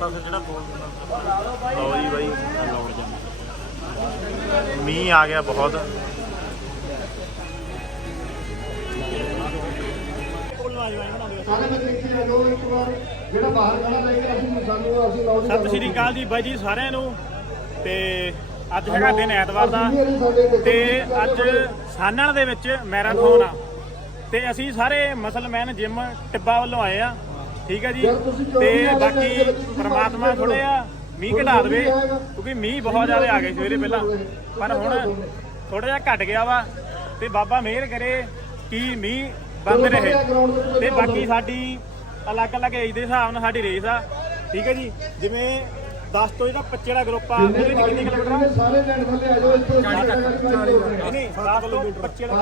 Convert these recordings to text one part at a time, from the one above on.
ਪਾਸੇ ਜਿਹੜਾ ਬੋਲ ਦਿੰਦਾ ਲਓ ਜੀ ਬਾਈ ਲਾਉਣ ਜਾਂਦੇ ਮੀਂਹ ਆ ਗਿਆ ਬਹੁਤ। ਸਤਿ ਸ਼੍ਰੀ ਅਕਾਲ ਜੀ ਬਾਈ ਜੀ ਸਾਰਿਆਂ ਨੂੰ। ਤੇ ਅੱਜ ਹੈਗਾ ਦਿਨ ਐਤਵਾਰ ਦਾ। ਤੇ ਅੱਜ ਸਾਨਣ ਦੇ ਵਿੱਚ ਮੈਰਾਥਨ ਆ। ਤੇ ਅਸੀਂ ਸਾਰੇ ਮਸਲਮੈਨ ਜਿਮ ਟਿੱਬਾ ਵੱਲੋਂ ਆਏ ਆ। ਠੀਕ ਹੈ ਜੀ। ਤੇ ਬਾਕੀ ਪ੍ਰਮਾਤਮਾ ਥੋੜੇ ਆ ਮੀਂਹ ਘਟਾ ਦੇਵੇ ਕਿਉਂਕਿ ਮੀਂਹ ਬਹੁਤ ਜ਼ਿਆਦਾ ਆ ਗਏ ਸਵੇਰੇ ਪਹਿਲਾਂ। ਪਰ ਹੁਣ ਥੋੜਾ ਜਿਹਾ ਘਟ ਗਿਆ ਵਾ ਤੇ ਬਾਬਾ ਮਿਹਰ ਕਰੇ ਕਿ ਮੀਂਹ ਬੰਦ ਰਹੇ। ਤੇ ਬਾਕੀ ਸਾਡੀ ਅਲੱਗ-ਅਲੱਗ ਏਜ ਦੇ ਹਿਸਾਬ ਨਾਲ ਸਾਡੀ ਰੇਸ ਆ। ਠੀਕ ਹੈ ਜੀ। ਜਿਵੇਂ 10 ਤੋਂ ਜਿਹੜਾ 25 ਦਾ ਗਰੁੱਪ ਆ। ਉਹਦੇ ਵਿੱਚ ਕਿੰਨੇ ਕਿਲੋਮੀਟਰ ਆ? ਸਾਰੇ ਲੈਣ ਥੱਲੇ ਆ ਜਾਓ ਇੱਥੇ 40 ਨਹੀਂ ਨਹੀਂ 10 ਤੋਂ 25 ਦਾ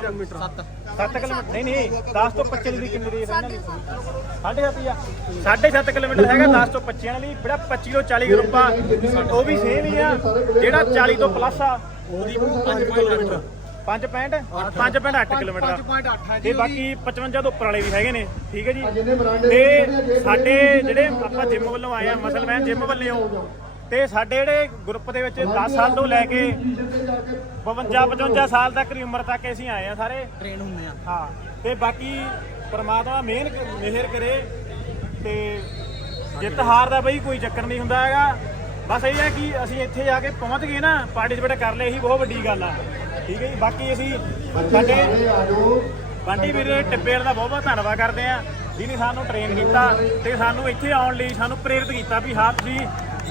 ਦਾ ਸਾਰੇ 7 ਕਿਲੋਮੀਟਰ ਨਹੀਂ ਨਹੀਂ 10 ਤੋਂ 25 ਦੀ ਕਿੰਨੀ ਰੇਸ ਇਹਨਾਂ ਦੀ ਸਾਢੇ ਸੱਤ ਹੀ ਆ। ਸਾਢੇ ਸੱਤ ਕਿਲੋਮੀਟਰ ਹੈਗਾ 10 ਤੋਂ 25 ਵਾਲੀ ਜਿਹੜਾ 25 ਤੋਂ 40 ਗਰੁੱਪ ਆ ਉਹ ਵੀ ਸੇਮ ਹੀ ਆ। ਜਿਹੜਾ 40 ਤੋਂ ਪਲੱਸ ਆ ਉਹਦੀ 5 ਕਿਲੋਮੀਟਰ। 5 ਪੈਂਟ 5 ਪੈਂਟ 8 ਕਿਲੋਮੀਟਰ 5.8 ਤੇ ਬਾਕੀ 55 ਤੋਂ ਉੱਪਰ ਵਾਲੇ ਵੀ ਹੈਗੇ ਨੇ ਠੀਕ ਹੈ ਜੀ? ਤੇ ਸਾਡੇ ਜਿਹੜੇ ਆਪਾਂ ਜਿਮ ਵੱਲੋਂ ਆਏ ਆ ਮਸਲਮੈਨ ਜਿਮ ਵੱਲੋਂ ਤੇ ਸਾਡੇ ਜਿਹੜੇ ਗਰੁੱਪ ਦੇ ਵਿੱਚ 10 ਸਾਲ ਤੋਂ ਲੈ ਕੇ 52 55 ਸਾਲ ਤੱਕ ਦੀ ਉਮਰ ਤੱਕ ਅਸੀਂ ਆਏ ਆ ਸਾਰੇ। ਟ੍ਰੇਨ ਹੁੰਦੇ ਆ। ਹਾਂ ਤੇ ਬਾਕੀ ਪ੍ਰਮਾਤਮਾ ਮਿਹਰ ਮਿਹਰ ਕਰੇ ਤੇ ਜਿੱਤ ਹਾਰ ਦਾ ਬਈ ਕੋਈ ਚੱਕਰ ਨਹੀਂ ਹੁੰਦਾ ਹੈਗਾ। ਬਸ ਇਹ ਹੈ ਕਿ ਅਸੀਂ ਇੱਥੇ ਜਾ ਕੇ ਪਹੁੰਚ ਗਏ ਨਾ ਪਾਰਟਿਸਿਪੇਟ ਕਰ ਲਏ ਇਹੀ ਬਹੁਤ ਵੱਡੀ ਗੱਲ ਆ। ਠੀਕ ਹੈ ਜੀ ਬਾਕੀ ਅਸੀਂ ਸਾਡੇ ਆ ਬੰਟੀ ਵੀਰ ਟਿੱਬੇ ਵਾਲੇ ਦਾ ਬਹੁਤ ਬਹੁਤ ਧੰਨਵਾਦ ਕਰਦੇ ਆ ਜਿਹਨੇ ਸਾਨੂੰ ਟ੍ਰੇਨ ਕੀਤਾ ਤੇ ਸਾਨੂੰ ਇੱਥੇ ਆਉਣ ਲਈ ਸਾਨੂੰ ਪ੍ਰੇਰਿਤ ਕੀਤਾ ਵੀ ਹਾਂ ਤੁਸੀਂ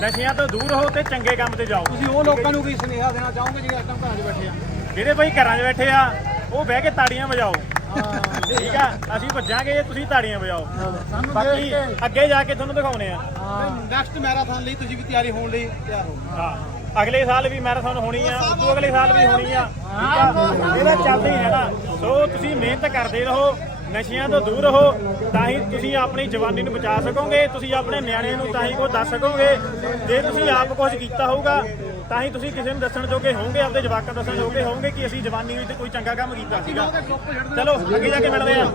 ਨਸ਼ਿਆਂ ਤੋਂ ਦੂਰ ਰਹੋ ਤੇ ਚੰਗੇ ਕੰਮ ਤੇ ਜਾਓ। ਤੁਸੀਂ ਉਹ ਲੋਕਾਂ ਨੂੰ ਕੀ ਸੁਨੇਹਾ ਦੇਣਾ ਚਾਹੋਗੇ ਜਿਹੜੇ ਅੱਜ ਘਰਾਂ 'ਚ ਬੈਠੇ ਆ? ਜਿਹੜੇ ਬਈ ਘਰਾਂ 'ਚ ਬੈਠੇ ਆ ਉਹ ਬਹਿ ਕੇ ਤਾੜੀਆਂ ਵਜਾਓ। ਠੀਕ ਆ ਅਸੀਂ ਭੱਜਾਂਗੇ ਤੁਸੀਂ ਤਾੜੀਆਂ ਵਜਾਓ। ਬਾਕੀ ਅੱਗੇ ਜਾ ਕੇ ਤੁਹਾਨੂੰ ਦਿਖਾਉਨੇ ਆ। ਨੈਕਸਟ ਮੈਰਾਥਨ ਲਈ ਤੁਸੀਂ ਵੀ ਤਿਆਰੀ ਹੋਣ ਲਈ ਤਿਆਰ ਹੋ। ਹਾਂ ਅਗਲੇ ਸਾਲ ਵੀ ਮੈਰਾਥਨ ਹੋਣੀ ਆ ਉਸ ਤੋਂ ਅਗਲੇ ਸਾਲ ਵੀ ਹੋਣੀ ਆ। ਠੀਕ ਆ? ਇਹਦਾ ਚੱਲਦਾ ਹੀ ਰਹਿਣਾ। ਸੋ ਤੁਸੀਂ ਮਿਹਨਤ ਕਰਦੇ ਰਹੋ ਨਸ਼ਿਆਂ ਤੋਂ ਦੂਰ ਰਹੋ ਤਾਂ ਹੀ ਤੁਸੀਂ ਆਪਣੀ ਜਵਾਨੀ ਨੂੰ ਬਚਾ ਸਕੋਗੇ ਤੁਸੀਂ ਆਪਣੇ ਨਿਆਣੇ ਨੂੰ ਤਾਂ ਹੀ ਕੁਝ ਦੱਸ ਸਕੋਗੇ। ਜੇ ਤੁਸੀਂ ਆਪ ਕੁਝ ਕੀਤਾ ਹੋਊਗਾ ਤਾਂ ਹੀ ਤੁਸੀਂ ਕਿਸੇ ਨੂੰ ਦੱਸਣ ਜੋਗੇ ਹੋਵੋਗੇ, ਆਪਦੇ ਜਵਾਕਾਂ ਦੱਸਣ ਜੋਗੇ ਹੋਵੋਗੇ ਕਿ ਅਸੀਂ ਜਵਾਨੀ ਵਿੱਚ ਕੋਈ ਚੰਗਾ ਕੰਮ ਕੀਤਾ ਸੀਗਾ। ਚਲੋ, ਅੱਗੇ ਜਾ ਕੇ ਮਿਲਦੇ ਆ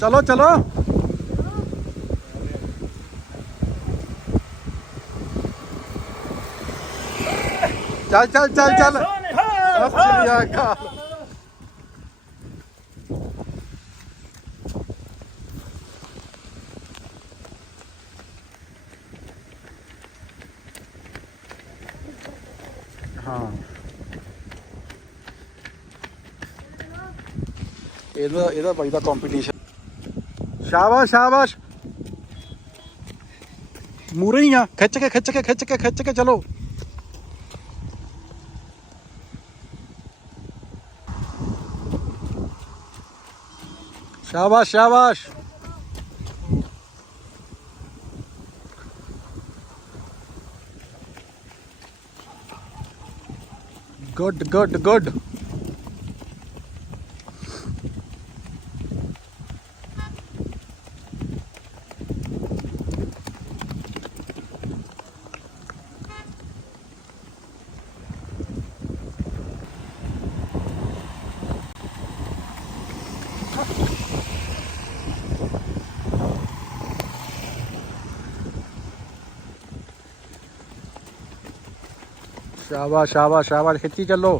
ਚਲੋ ਚਲੋ। ਚੱਲ ਚੱਲ ਚੱਲ ਚੱਲ ਸਤਿ ਸ੍ਰੀ ਅਕਾਲ ਹਾਂ ਇਹਦਾ ਇਹਦਾ ਬਾਈ ਦਾ ਕੰਪੀਟੀਸ਼ਨ ਸ਼ਾਬਾਸ਼ ਸ਼ਾਬਾਸ਼ ਮੂਰੇ ਹੀ ਆ ਖਿੱਚ ਕੇ ਖਿੱਚ ਕੇ ਖਿੱਚ ਕੇ ਖਿੱਚ ਕੇ ਚਲੋ ਸ਼ਾਬਾਸ਼ ਸ਼ਾਬਾਸ਼ ਗੁੱਡ ਗੁੱਡ ਗੁੱਡ शाबाश शाबाश शाबाश खिंची चलो।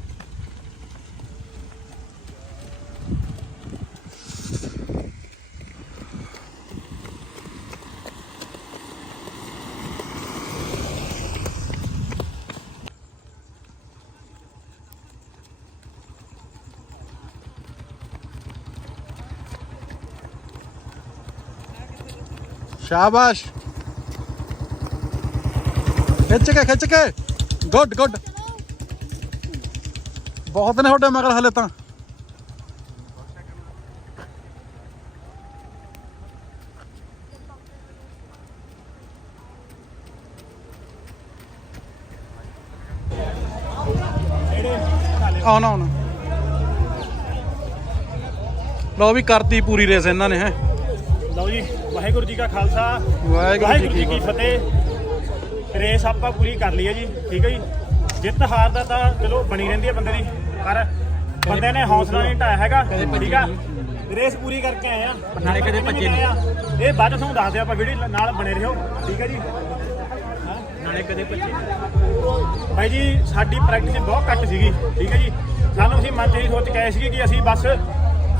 शाबाश। खिंच के खिंच के। Good good. ਬਹੁਤ ਨੇ ਤੁਹਾਡੇ ਮਗਰ ਹਲੇ ਤਾਂ। ਆਉਣਾ ਆਉਣਾ। ਲਓ ਵੀ ਕਰਤੀ ਪੂਰੀ ਰੇਸ ਇਹਨਾਂ ਨੇ ਹੈ। ਲਓ ਜੀ ਵਾਹਿਗੁਰੂ ਵਾਹਿਗੁਰੂ ਜੀ ਕਾ ਖਾਲਸਾ। ਵਾਹਿਗੁਰੂ ਜੀ ਕੀ ਫਤਿਹ। ਰੇਸ ਆਪਾਂ ਪੂਰੀ ਕਰ ਲਈ ਹੈ ਜੀ ਠੀਕ ਹੈ ਜੀ? ਜਿੱਤ ਹਾਰ ਦਾ ਤਾਂ ਚਲੋ ਬਣੀ ਰਹਿੰਦੀ ਹੈ ਬੰਦੇ ਦੀ ਪਰ ਬੰਦੇ ਨੇ ਹੌਸਲਾ ਨਹੀਂ ਢਾਇਆ ਹੈਗਾ ਠੀਕ ਆ? ਰੇਸ ਪੂਰੀ ਕਰਕੇ ਆਏ ਆ। ਨਾਲੇ ਕਦੇ ਭੱਜੇ ਨਹੀਂ। ਇਹ ਬਾਅਦ ਤੁਹਾਨੂੰ ਦੱਸਦੇ ਆਪਾਂ ਵੀਡੀਓ ਨਾਲ ਬਣੇ ਰਹੋ ਠੀਕ ਹੈ ਜੀ? ਨਾਲੇ ਕਦੇ ਭੱਜੇ ਭਾਈ ਜੀ ਸਾਡੀ ਪ੍ਰੈਕਟਿਸ ਬਹੁਤ ਘੱਟ ਸੀਗੀ ਠੀਕ ਹੈ ਜੀ? ਸਾਨੂੰ ਅਸੀਂ ਮਨ ਚ ਇਹ ਸੋਚ ਕੇ ਆਏ ਸੀਗੇ ਕਿ ਅਸੀਂ ਬਸ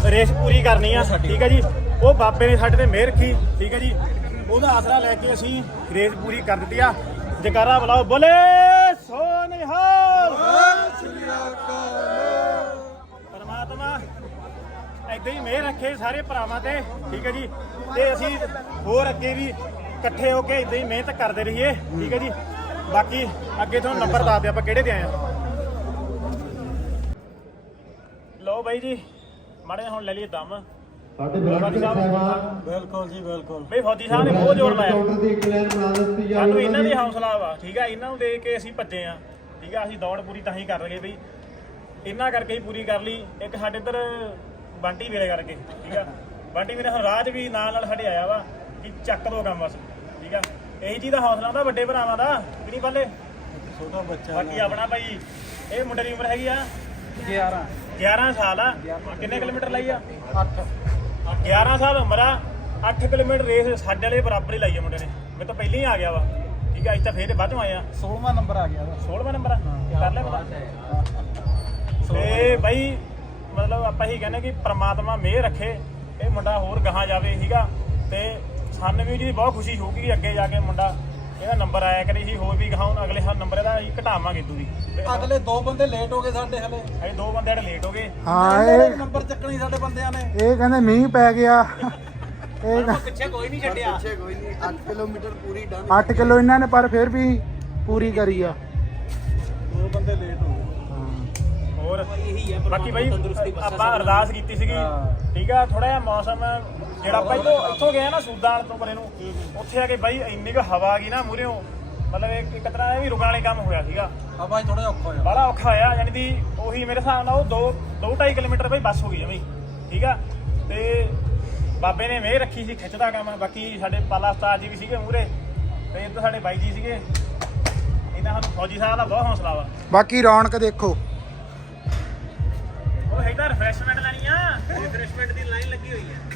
ਰੇਸ ਪੂਰੀ ਕਰਨੀ ਆ ਠੀਕ ਹੈ ਜੀ? ਉਹ ਬਾਬੇ ਨੇ ਸਾਡੇ ਤੇ ਮਿਹਰ ਰੱਖੀ ਠੀਕ ਹੈ ਜੀ? ਉਹਦਾ ਆਸਰਾ ਲੈ ਕੇ ਅਸੀਂ ਰੇਸ ਪੂਰੀ ਕਰ ਦਿੱਤੀ ਆ। ਜਕਾਰਾ ਬੁਲਾਓ, ਬੋਲੇ ਸੋ ਨਿਹਾਲ ਪਰਮਾਤਮਾ, ਏਦਾਂ ਹੀ ਮਿਹਰ ਰੱਖੇ ਸਾਰੇ ਭਰਾਵਾਂ ਤੇ, ਠੀਕ ਹੈ ਜੀ। ਤੇ ਅਸੀਂ ਹੋਰ ਅੱਗੇ ਵੀ ਇਕੱਠੇ ਹੋ ਕੇ ਏਦਾਂ ਹੀ ਮਿਹਨਤ ਕਰਦੇ ਰਹੀਏ, ਠੀਕ ਹੈ ਜੀ। ਬਾਕੀ ਅੱਗੇ ਤੁਹਾਨੂੰ ਨੰਬਰ ਦੱਸ ਦਿਓ, ਆਪਾਂ ਕਿਹੜੇ ਤੇ ਆਏ ਆ। ਲਓ ਬਾਈ ਜੀ, ਮਾੜੇ ਹੁਣ ਲੈ ਲਈਏ ਦਮ। ਸਾਡੇ ਸਾਹਿਬਾਨ ਬਿਲਕੁਲ ਜੀ ਬਿਲਕੁਲ। ਬਈ ਫੌਜੀ ਸਾਹਿਬ ਨੇ ਬਹੁਤ ਜ਼ੋਰ ਲਾਇਆ। ਕਾਊਂਟਰ ਦੀ ਇੱਕ ਲਾਈਨ ਬਣਾ ਦਿੱਤੀ ਜਾ ਸਾਨੂੰ ਇਹਨਾਂ ਦੀ ਹੌਸਲਾ ਵਾ ਠੀਕ ਆ? ਇਹਨਾਂ ਨੂੰ ਦੇਖ ਕੇ ਅਸੀਂ ਭੱਜੇ ਆ ਠੀਕ ਆ? ਅਸੀਂ ਦੌੜ ਪੂਰੀ ਤਾਂ ਹੀ ਕਰ ਲਈਏ ਬਈ। ਇਹਨਾਂ ਕਰਕੇ ਹੀ ਪੂਰੀ ਕਰ ਲਈ। ਇੱਕ ਸਾਡੇ ਇੱਧਰ ਬੰਟੀ ਵੀਰੇ ਕਰਕੇ ਠੀਕ ਆ? ਬੰਟੀ ਵੀਰੇ ਹੁਣ ਰਾਜ ਵੀ ਨਾਲ ਨਾਲ ਸਾਡੇ ਆਇਆ ਵਾ ਕਿ ਚੱਕ ਦੋ ਕੰਮ ਬਸ ਠੀਕ ਆ? ਇਹੀ ਚੀਜ਼ ਦਾ ਹੌਸਲਾ ਹੁੰਦਾ ਵੱਡੇ ਭਰਾਵਾਂ ਦਾ ਕਿ ਨਹੀਂ ਬੱਲੇ? ਛੋਟਾ ਬੱਚਾ ਬਾਕੀ ਆਪਣਾ ਭਾਈ ਇਹ ਮੁੰਡੇ ਦੀ ਉਮਰ ਹੈਗੀ ਆ? 11 11 ਸਾਲ ਆ। ਕਿੰਨੇ ਕਿਲੋਮੀਟਰ ਲਈ ਆ? 8 11 ਸਾਲ ਉਮਰ ਆ 8 ਕਿਲੋਮੀਟਰ ਰੇਸ ਸਾਡੇ ਵਾਲੇ ਬਰਾਬਰ ਹੀ ਲਾਈ ਆ ਮੁੰਡੇ ਨੇ। ਮੇਰੇ ਤੋਂ ਪਹਿਲਾਂ ਹੀ ਆ ਗਿਆ ਵਾ। ਠੀਕ ਆ ਅੱਜ ਤਾਂ ਫੇਰ ਵੱਧੋਂ ਆਏ ਆ। 16ਵਾਂ ਨੰਬਰ ਆ ਗਿਆ ਦਾ 16ਵਾਂ ਨੰਬਰ ਆ? ਕਰ ਲੈ ਪਤਾ ਤੇ ਬਾਈ ਮਤਲਬ ਆਪਾਂ ਹੀ ਕਹਿੰਦੇ ਕਿ ਪ੍ਰਮਾਤਮਾ ਮਿਹਰ ਰੱਖੇ ਇਹ ਮੁੰਡਾ ਹੋਰ ਗਾਹਾਂ ਜਾਵੇ ਠੀਕਾ ਤੇ ਸਾਨੂੰ ਵੀ ਜੀ ਬਹੁਤ ਖੁਸ਼ੀ ਹੋਊਗੀ ਕਿ ਅੱਗੇ ਜਾ ਕੇ ਮੁੰਡਾ ਇਹਦਾ ਨੰਬਰ ਆਇਆ ਕਰੇ ਸੀ ਹੋਰ ਵੀ ਹੁਣ ਅਗਲੇ ਸਾਲ ਨੰਬਰ ਇਹਦਾ ਅਸੀਂ ਘਟਾਵਾਂਗੇ ਦੂਰੀ। ਅਗਲੇ ਦੋ ਬੰਦੇ ਲੇਟ ਹੋ ਗਏ ਸਾਡੇ ਹਲੇ। ਅਜੇ ਦੋ ਬੰਦੇ ਜਿਹੜੇ ਲੇਟ ਹੋ ਗਏ। ਹਾਂ ਇਹ ਨੰਬਰ ਚੱਕਣੀ ਸਾਡੇ ਬੰਦਿਆਂ ਨੇ। ਇਹ ਕਹਿੰਦੇ ਮੀਂਹ ਪੈ ਗਿਆ। ਇਹ ਪਿੱਛੇ ਕੋਈ ਨਹੀਂ ਛੱਡਿਆ। ਕੋਈ ਨਹੀਂ 8 ਕਿਲੋਮੀਟਰ ਪੂਰੀ ਡਨ 8 ਕਿਲੋ ਇਹਨਾਂ ਨੇ ਪਰ ਫਿਰ ਵੀ ਪੂਰੀ ਕਰੀ ਆ। ਦੋ ਬੰਦੇ ਲੇਟ ਹੋ ਗਏ। ਹੋਰ ਬਾਕੀ ਬਾਈ ਆਪਾਂ ਅਰਦਾਸ ਕੀਤੀ ਸੀਗੀ। ਠੀਕ ਆ ਥੋੜਾ ਜਿਹਾ ਮੌਸਮ ਜਿਹੜਾ ਪਹਿਲੋਂ ਇੱਥੋਂ ਗਏ ਨਾ ਸੂਦਾਨ ਤੋਂ ਪਰੇ ਨੂੰ ਉੱਥੇ ਆ ਕੇ ਬਾਈ ਇੰਨੀ ਕੁ ਹਵਾ ਆ ਗਈ ਨਾ ਮੂਹਰੇੋਂ ਮਤਲਬ ਇੱਕ ਇੱਕ ਤਰ੍ਹਾਂ ਦਾ ਵੀ ਰੁਕਣ ਵਾਲੇ ਕੰਮ ਹੋਇਆ ਸੀਗਾ। ਆਪਾਂ ਥੋੜਾ ਔਖਾ ਹੋਇਆ। ਬੜਾ ਔਖਾ ਹੋਇਆ ਯਾਨੀ ਦੀ ਉਹੀ ਮੇਰੇ ਹਿਸਾਬ ਨਾਲ ਉਹ 2 2.5 ਕਿਲੋਮੀਟਰ ਬਈ ਬੱਸ ਹੋ ਗਈ ਜਮੀ ਠੀਕ ਆ? ਤੇ ਬਾਬੇ ਨੇ ਮੇਹ ਰੱਖੀ ਸੀ ਖਿੱਚਦਾ ਕੰਮ ਬਾਕੀ ਸਾਡੇ ਪਾਲਾ ਉਸਤਾਦ ਜੀ ਵੀ ਸੀਗੇ ਮੂਰੇ ਤੇ ਇੱਧਰ ਸਾਡੇ ਬਾਈ ਜੀ ਸੀਗੇ। ਇਹਨਾਂ ਸਾਨੂੰ ਫੌਜੀ ਸਾਹਿਬ ਦਾ ਬਹੁਤ ਹੌਸਲਾ ਵਾ। ਬਾਕੀ ਰੌਣਕ ਦੇਖੋ। ਉਹ ਹੈਗਾ ਰਿਫਰੈਸ਼ਮੈਂਟ ਲੈਣੀ ਆ। ਰਿਫਰੈਸ਼ਮੈਂਟ ਦੀ ਲਾਈਨ ਲੱਗੀ ਹੋਈ ਆ।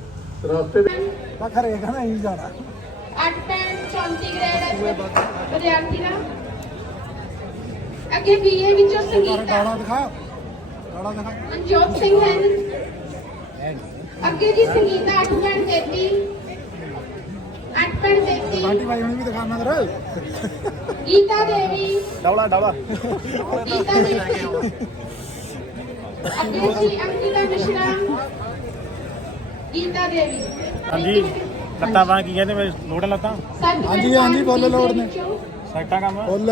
ਰਸਤੇ ਦੇ ਮੈਂ ਘਰੇ ਕਹਿੰਦਾ ਇਹੀ ਜਾਣਾ। 8 ਪੈਂਟ 34 ਗ੍ਰੇਡ ਵਿਦਿਆਰਥੀ ਨਾ। ਅੱਗੇ ਬੀਏ ਵਿੱਚੋਂ ਸੰਗੀਤ ਗਾਣਾ ਦਿਖਾ। ਗਾਣਾ ਦਿਖਾ। ਮਨਜੋਤ ਸਿੰਘ ਹਨ ਅੱਗੇ ਜੀ ਸੰਗੀਤ 8 ਪੈਂਟ 33 8 ਪੈਂਟ 33 ਆਂਟੀ ਭਾਈ ਹੁਣ ਵੀ ਦਿਖਾਣਾ ਕਰ ਗੀਤਾ ਦੇਵੀ। ਡੌਲਾ ਡੌਲਾ। ਗੀਤਾ ਦੇਵੀ। ਅੱਗੇ ਜੀ ਅੰਕਿਤਾ ਮਿਸ਼ਰਾ। ਗੀਤਾ ਦੇਵੀ। ਹਾਂਜੀ ਲੱਤਾਂ ਬਾਹਾਂ ਕੀ ਕਹਿੰਦੇ ਮੈਂ ਲੋੜ ਲੱਤਾਂ? ਹਾਂਜੀ, ਹਾਂਜੀ, ਫੁੱਲ ਲੋੜ ਨੇ। ਸੈਟਾਂ ਕੰਮ? ਫੁੱਲ।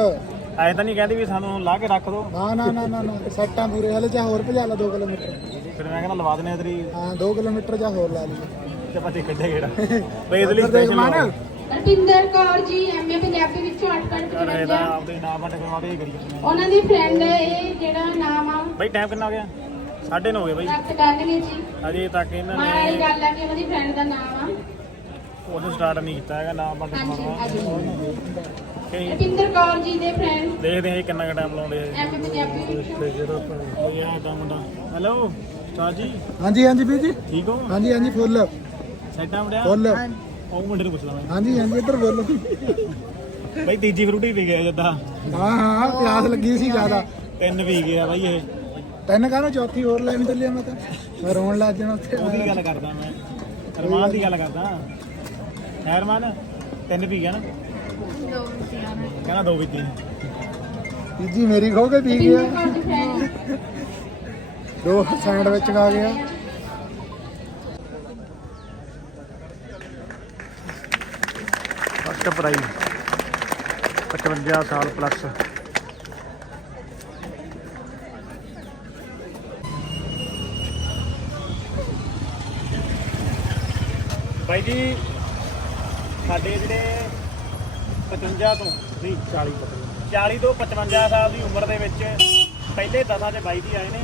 ਐ ਤਾਂ ਨਹੀਂ ਕਹਿੰਦੀ ਵੀ ਸਾਨੂੰ ਲਾ ਕੇ ਰੱਖ ਦੋ। ਨਾ ਨਾ ਨਾ ਨਾ ਨਾ ਸੱਟਾਂ ਪੂਰੇ ਹਲੇ ਚਾ ਹੋਰ ਭਜਾ ਲਾ 2 ਕਿਲੋਮੀਟਰ। ਫਿਰ ਮੈਂ ਕਹਿੰਦਾ ਲਵਾ ਦਨੇ ਤੇਰੀ। ਹਾਂ 2 ਕਿਲੋਮੀਟਰ ਜਾਂ ਹੋਰ ਲਾ ਲਈ ਤੇ ਪਤੀ ਕੱਢੇ ਕਿਹੜਾ। ਬਈ ਇਹਦੇ ਲਈ ਸਪੈਸ਼ਲ ਰਪਿੰਦਰ ਕੌਰ ਜੀ ਐਮਏ ਪੰਜਾਬੀ ਵਿੱਚੋਂ 8 ਪੈਂਟ ਇਹਦਾ 55 ਆਪਦੇ ਨਾਮ ਕਰਵਾ ਦੇ ਕਰੀ। ਉਹਨਾਂ ਦੀ ਫਰੈਂਡ ਇਹ ਜਿਹੜਾ ਨਾਮ ਆ। ਬਈ ਟਾਈਮ ਕਿੰਨਾ ਹੋ ਗਿਆ? ਸਾਢੇ ਨੌ ਹੋ ਗਏ ਬਈ। ਰੱਖ ਕਰਨਗੇ ਜੀ। ਅਜੇ ਤੱਕ ਇਹਨਾਂ ਮਾੜਾ ਵਾਲੀ ਨੇ ਗੱਲ ਆ ਕਿ ਉਹਨਾਂ ਦੀ ਫਰੈਂਡ ਦਾ ਨਾਮ ਆ। ਉਹ ਸਟਾਰਟ ਨਹੀਂ ਕੀਤਾ ਹੈਗਾ ਨਾਮ ਵੰਡ ਹਾਂਜੀ ਕਰਵਾ ਹਾਂਜੀ। ਕਈ ਰਪਿੰਦਰ ਕੌਰ ਜੀ ਦੇ ਫਰੈਂਡ ਦੇਖਦੇ ਹਾਂ ਕਿੰਨਾ ਕੁ ਟਾਈਮ ਲਾਉਂਦੇ ਆ ਐਮਏ ਪੰਜਾਬੀ ਵਿੱਚੋਂ ਉਹ ਯਾਰ ਦਾ ਮੁੰਡਾ। ਹੈਲੋ ਸਟਾਰ ਜੀ? ਹਾਂਜੀ ਹਾਂਜੀ ਵੀਰ ਜੀ। ਠੀਕ ਹੋ? ਹਾਂਜੀ ਹਾਂਜੀ ਫੁੱਲ। ਸੈਟਾਂ ਮੁੰਡਿਆ? ਫੁੱਲ। ਉਹ ਮੁੰਡੇ ਨੂੰ ਪੁੱਛਦਾ ਮੈਂ। ਹਾਂਜੀ ਹਾਂਜੀ ਇੱਧਰ ਬੋਲੋ ਬਈ ਤੀਜੀ ਫਰੂਟੀ ਪੀ ਗਿਆ ਜਦਾਂ। ਹਾਂ ਹਾਂ ਪਿਆਸ ਲੱਗੀ ਸੀ ਜ਼ਿਆਦਾ। ਤਿੰਨ ਪੀ ਗਿਆ ਬਾਈ ਇਹ। ਤੈਨੂੰ ਕਹਿੰਦਾ ਚੌਥੀ ਹੋਰ ਲੈਣ ਚੱਲਿਆ ਮੈਂ ਤਾਂ? ਮੈਂ ਰੋਣ ਲੱਗ ਜਾਣਾ ਉੱਥੇ। ਉਹਦੀ ਗੱਲ ਕਰਦਾ ਮੈਂ। ਅਰਮਾਨ ਦੀ ਗੱਲ ਕਰਦਾ। ਹੈ ਅਰਮਾਨ ਤਿੰਨ ਪੀ ਗਿਆ ਨਾ। ਕਹਿੰਦਾ ਦੋ ਪੀਤੀ ਤੀਜੀ ਮੇਰੀ ਖੋ ਕੇ ਪੀ ਗਿਆ। ਦੀ ਦੋ ਸੈਂਡਵਿਚ ਖਾ ਗਿਆ। ਟਪਰਾਈ 55 ਸਾਲ ਪਲੱਸ ਬਾਈ ਜੀ, ਸਾਡੇ ਜਿਹੜੇ 55 ਤੋਂ, ਨਹੀਂ 40 40 ਤੋਂ 55 ਸਾਲ ਦੀ ਉਮਰ ਦੇ ਵਿੱਚ ਪਹਿਲੇ ਦਸਾਂ 'ਚ ਬਾਈ ਜੀ ਆਏ ਨੇ।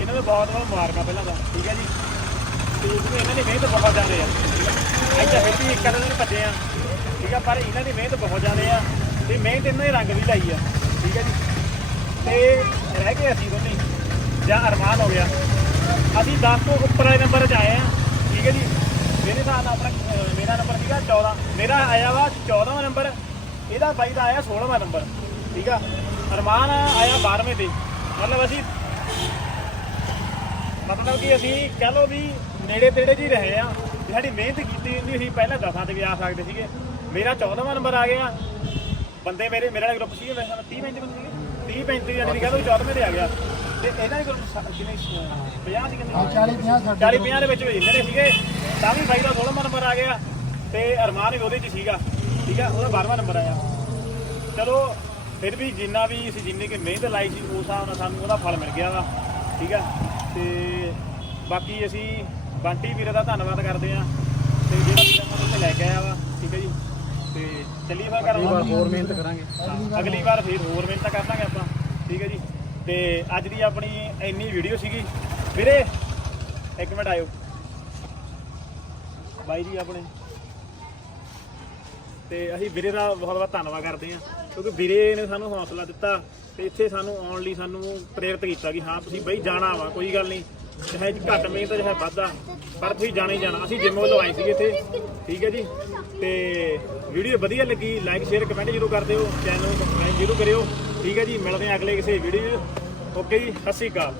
ਇਹਨਾਂ ਨੂੰ ਬਹੁਤ ਬਹੁਤ ਮੁਬਾਰਕਾਂ ਪਹਿਲਾਂ ਦਾ ਠੀਕ ਹੈ ਜੀ? ਤੇ ਕਿਉਂਕਿ ਇਹਨਾਂ ਦੀ ਮਿਹਨਤ ਬਹੁਤ ਜ਼ਿਆਦਾ ਆ। ਇੱਥੇ ਫਿਰ ਵੀ ਇੱਕ ਦਿਨ ਭੱਜੇ ਆ। ਠੀਕ ਆ, ਪਰ ਇਹਨਾਂ ਦੀ ਮਿਹਨਤ ਬਹੁਤ ਜ਼ਿਆਦਾ ਆ। ਤੇ ਮਿਹਨਤ ਇਹਨਾਂ ਨੇ ਰੰਗ ਵੀ ਲਾਈ ਆ। ਠੀਕ ਹੈ ਜੀ? ਤੇ ਰਹਿ ਗਏ ਅਸੀਂ ਦੋਨੇ। ਜਾਂ ਅਰਮਾਨ ਹੋ ਗਿਆ। ਅਸੀਂ 10 ਤੋਂ ਉੱਪਰ ਵਾਲੇ ਨੰਬਰ 'ਚ ਆਏ ਮੇਰੇ ਹਿਸਾਬ ਨਾਲ ਆਪਣਾ ਅਹ, ਮੇਰਾ ਨੰਬਰ ਸੀਗਾ 14 ਮੇਰਾ ਆਇਆ ਵਾ 14ਵਾਂ ਨੰਬਰ ਇਹਦਾ ਬਾਈ ਦਾ ਆਇਆ 16ਵਾਂ ਨੰਬਰ ਠੀਕ ਆ? ਅਰਮਾਨ ਆਇਆ 12ਵੇਂ ਤੇ। ਮਤਲਬ ਅਸੀਂ ਮਤਲਬ ਕਿ ਅਸੀਂ ਕਹ ਲਓ ਵੀ ਨੇੜੇ ਤੇੜੇ ਜੀ ਰਹੇ ਆ। ਵੀ ਸਾਡੀ ਮਿਹਨਤ ਕੀਤੀ ਹੁੰਦੀ ਅਸੀਂ ਪਹਿਲਾਂ ਦਸਾਂ ਤੇ ਵੀ ਆ ਸਕਦੇ ਸੀਗੇ। ਮੇਰਾ 14ਵਾਂ ਨੰਬਰ ਆ ਗਿਆ। ਬੰਦੇ ਮੇਰੇ ਮੇਰੇ ਵਾਲਾ ਗਰੁੱਪ ਸੀਗੇ ਮੇਰੇ ਨਾਲ 30 35 ਬੰਦੇ ਸੀਗੇ। 30 35 ਜਾਨੀ ਲਓ 14ਵੇਂ ਤੇ ਆ ਗਿਆ। ਤੇ ਇਹਨਾਂ ਦੇ ਗਰੁੱਪ ਕਿੰਨੇ ਸੀ? 50 ਸੀ ਕਿੰਨੇ? 40 50 40 50 ਦੇ ਵਿੱਚ ਜਿੰਨੇ ਦੇ ਸੀਗੇ। ਤਾਂ ਵੀ ਬਾਈ ਦਾ 16ਵਾਂ ਨੰਬਰ ਆ ਗਿਆ ਤੇ ਅਰਮਾਨ ਵੀ ਉਹਦੇ 'ਚ ਸੀਗਾ ਠੀਕ ਆ? ਉਹਦਾ 12ਵਾਂ ਨੰਬਰ ਆਇਆ। ਚਲੋ ਫਿਰ ਵੀ ਜਿੰਨਾ ਵੀ ਅਸੀਂ ਜਿੰਨੀ ਕਿ ਮਿਹਨਤ ਲਾਈ ਸੀ ਉਸ ਹਿਸਾਬ ਨਾਲ ਸਾਨੂੰ ਉਹਦਾ ਫਲ ਮਿਲ ਗਿਆ ਵਾ ਠੀਕ ਆ? ਤੇ ਬਾਕੀ ਅਸੀਂ ਬੰਟੀ ਵੀਰੇ ਦਾ ਧੰਨਵਾਦ ਕਰਦੇ ਆ ਤੇ ਜਿਹੜਾ ਵੀਰ ਸਾਨੂੰ ਇੱਥੇ ਲੈ ਕੇ ਆਇਆ ਵਾ ਠੀਕ ਹੈ ਜੀ? ਤੇ ਚੱਲੀਏ ਫਿਰ ਕਰਾਂਗੇ ਵਾਰ ਹੋਰ ਮਿਹਨਤ ਕਰਾਂਗੇ। ਅਗਲੀ ਵਾਰ ਫਿਰ ਹੋਰ ਮਿਹਨਤ ਕਰ ਲਾਂਗੇ ਆਪਾਂ ਠੀਕ ਹੈ ਜੀ? ਤੇ ਅੱਜ ਦੀ ਆਪਣੀ ਇੰਨੀ ਵੀਡੀਓ ਸੀਗੀ। ਵੀਰੇ ਇੱਕ ਮਿੰਟ ਆਇਓ। ਬਾਈ ਜੀ ਆਪਣੇ। ਤੇ ਅਸੀਂ ਵੀਰੇ ਦਾ ਬਹੁਤ ਬਹੁਤ ਧੰਨਵਾਦ ਕਰਦੇ ਹਾਂ, ਕਿਉਂਕਿ ਵੀਰੇ ਨੇ ਸਾਨੂੰ ਹੌਸਲਾ ਦਿੱਤਾ ਤੇ ਇੱਥੇ ਸਾਨੂੰ ਆਉਣ ਲਈ ਸਾਨੂੰ ਪ੍ਰੇਰਿਤ ਕੀਤਾ ਕਿ ਹਾਂ, ਤੁਸੀਂ ਬਈ ਜਾਣਾ ਵਾ, ਕੋਈ ਗੱਲ ਨਹੀਂ। ਚਾਹੇ ਘੱਟ ਮਿਹਨਤ, ਚਾਹੇ ਵਾਧਾ ਪਰ ਤੁਸੀਂ ਜਾਣਾ ਹੀ ਜਾਣਾ। ਅਸੀਂ ਜਿੰਮ ਵੱਲੋਂ ਆਏ ਸੀਗੇ ਇੱਥੇ, ਠੀਕ ਹੈ ਜੀ। ਤੇ ਵੀਡੀਓ ਵਧੀਆ ਲੱਗੀ ਲਾਈਕ ਸ਼ੇਅਰ ਕਮੈਂਟ ਜ਼ਰੂਰ ਕਰ ਦਿਓ ਚੈਨਲ ਨੂੰ ਸਬਸਕ੍ਰਾਈਬ ਜ਼ਰੂਰ ਕਰਿਓ। ਠੀਕ ਹੈ ਜੀ, ਮਿਲਦੇ ਹਾਂ ਅਗਲੇ ਕਿਸੇ ਵੀਡੀਓ ਓਕੇ ਜੀ, ਸਤਿ ਸ਼੍ਰੀ ਅਕਾਲ।